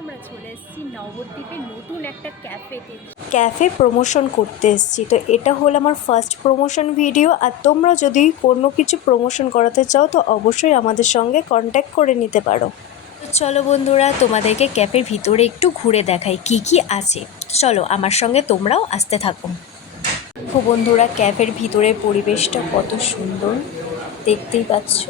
আমরা চলে এসেছি নবদ্বীপে নতুন একটা ক্যাফে প্রমোশন করতে এসেছি। তো এটা হলো আমার ফার্স্ট প্রমোশন ভিডিও। আর তোমরা যদি কোনো কিছু প্রমোশন করাতে চাও তো অবশ্যই আমাদের সঙ্গে কন্ট্যাক্ট করে নিতে পারো। তো চলো বন্ধুরা, তোমাদেরকে ক্যাফের ভিতরে একটু ঘুরে দেখাই কি কি আছে। চলো আমার সঙ্গে তোমরাও আসতে থাকো। তো বন্ধুরা, ক্যাফের ভিতরের পরিবেশটা কত সুন্দর দেখতেই পাচ্ছ।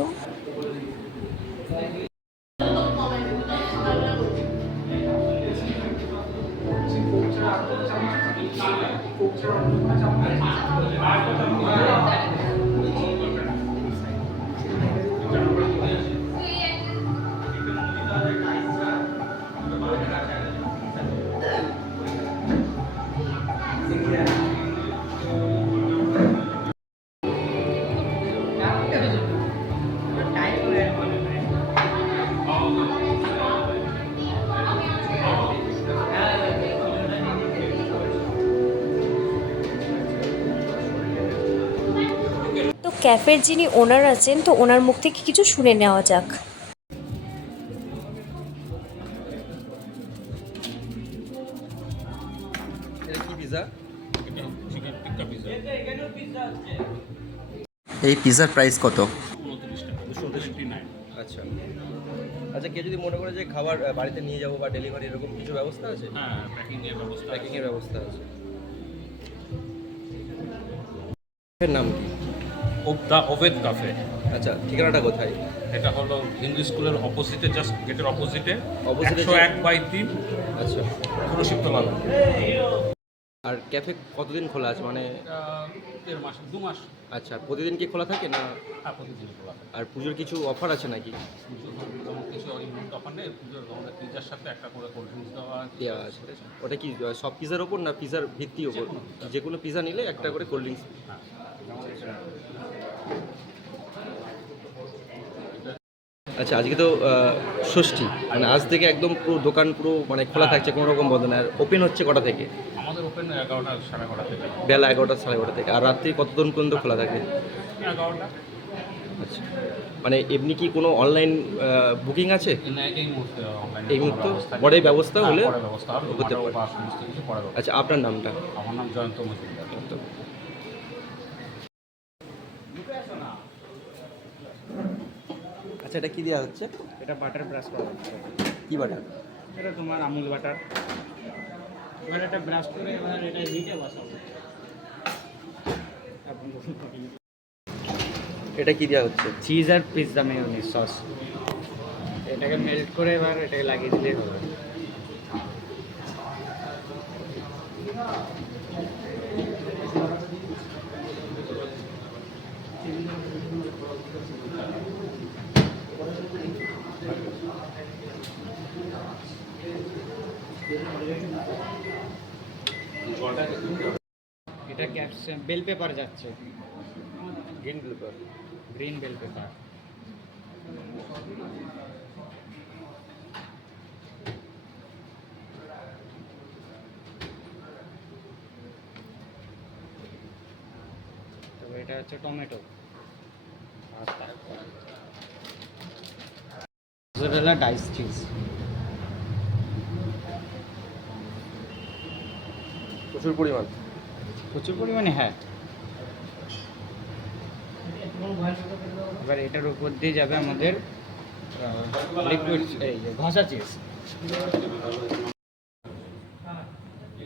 তো ক্যাফের যিনি ওনার আছেন, তো ওনার মুখ থেকে কিছু শুনে নেওয়া যাক। এই পিৎজার প্রাইস কত? আচ্ছা আচ্ছা, কেউ যদি মনে করে যে খাবার বাড়িতে নিয়ে যাবো বা ডেলিভারি এরকম কিছু ব্যবস্থা আছে? হ্যাঁ, প্যাকিংয়ের ব্যবস্থা আছে। এর নাম কি? দ্য ওভেদ কাফে। আচ্ছা, ঠিকানাটা কোথায়? এটা হলো হিন্দু স্কুলের অপোজিটে, জাস্ট গেটের অপোজিটে, অপোজিটে 101/3 আচ্ছা, খুরশিবতলা। আর ক্যাফে কতদিন খোলা আছে মানে? 1.5 মাস, 2 মাস। আচ্ছা, প্রতিদিন কি খোলা থাকে না? হ্যাঁ, প্রতিদিন খোলা থাকে। আর পুজোর কিছু অফার আছে নাকি? পুজোর যেমন কিছু তখন নেই, পুজোর আমাদের পিজার সাথে একটা করে কোল্ড ড্রিঙ্কস দেওয়া দেওয়া আছে। ওটা কি সব পিজার ওপর না পিজার ভিত্তির ওপর? যে কোনো পিজা নিলে একটা করে কোল্ড ড্রিঙ্কস। হ্যাঁ। আচ্ছা, আজকে তো ষষ্ঠী, মানে আজ থেকে একদম পুরো দোকান পুরো মানে খোলা থাকছে, কোনো রকম বন্ধ না। আর ওপেন হচ্ছে কটা থেকে? আমাদের ওপেন 11টা, 11:30 থেকে। বেলা 11টা 11:30 থেকে। আর রাত্রি কতক্ষণ পর্যন্ত খোলা থাকে? 11টা। আচ্ছা, মানে এমনি কি কোনো অনলাইন বুকিং আছে? এই মুহূর্তে অনলাইনে এই মুহূর্তে পরে ব্যবস্থা হলে পরে ব্যবস্থা হবে, হতে পারে। বা সমস্ত কিছু পরে ব্যবস্থা। আচ্ছা, আপনার নামটা? আমার নাম জয়ন্ত মজুমদার। আচ্ছা, এটা কি দেওয়া হচ্ছে? এটা বাটার ব্রাশ করা হচ্ছে। কি বাটার? এটা তোমার আমুল বাটার। এবার এটা ব্রাশ করে এবার এটা হিটে বসাবো। এটা কি দেওয়া হচ্ছে? চিজ আর পিৎজা মেয়োনিজ সস। এটাকে মেল্ট করে এবার এটাকে লাগিয়ে দিলেই হবে। এটা ক্যাপসিকাম বেল পেপার যাচ্ছে, green pepper. Green bell pepper. তবে এটা হচ্ছে টমেটো আর তারপর মোজারেলা ডাইস চিজ। প্রচুর পরিমাণ। প্রচুর পরিমাণে, হ্যাঁ। এবার এটার উপর দিয়ে যাবে আমাদের লিকুইড এই যে ঘষা চিজ।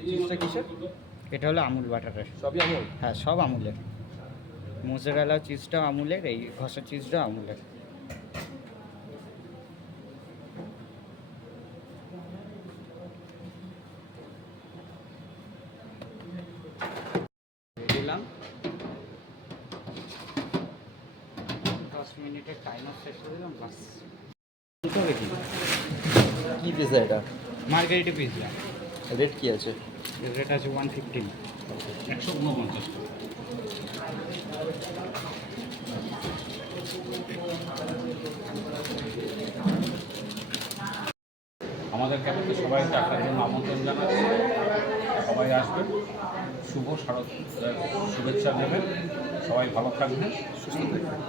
চিজটা কিসের? এটা হলো আমুল বাটারের। সবই আমুল? হ্যাঁ, সব আমুলের। মোজারেলা চিজটাও আমুলের, এই ঘষা চিজটাও আমুলের। দিলাম 10 মিনিটের টাইমার শেষ করে দিলাম, বাস। হবে কি কি পিৎজা এটা? Margarita pizza. রেট কি আছে? রেট আছে 115। 149। আমাদের ক্যাফেতে সবাইকে আসার জন্য আমন্ত্রণ জানাচ্ছি। সবাই আসবেন, শুভ শারদ শুভেচ্ছা নেবেন। সবাই ভালো থাকবেন, সুস্থ থাকবেন।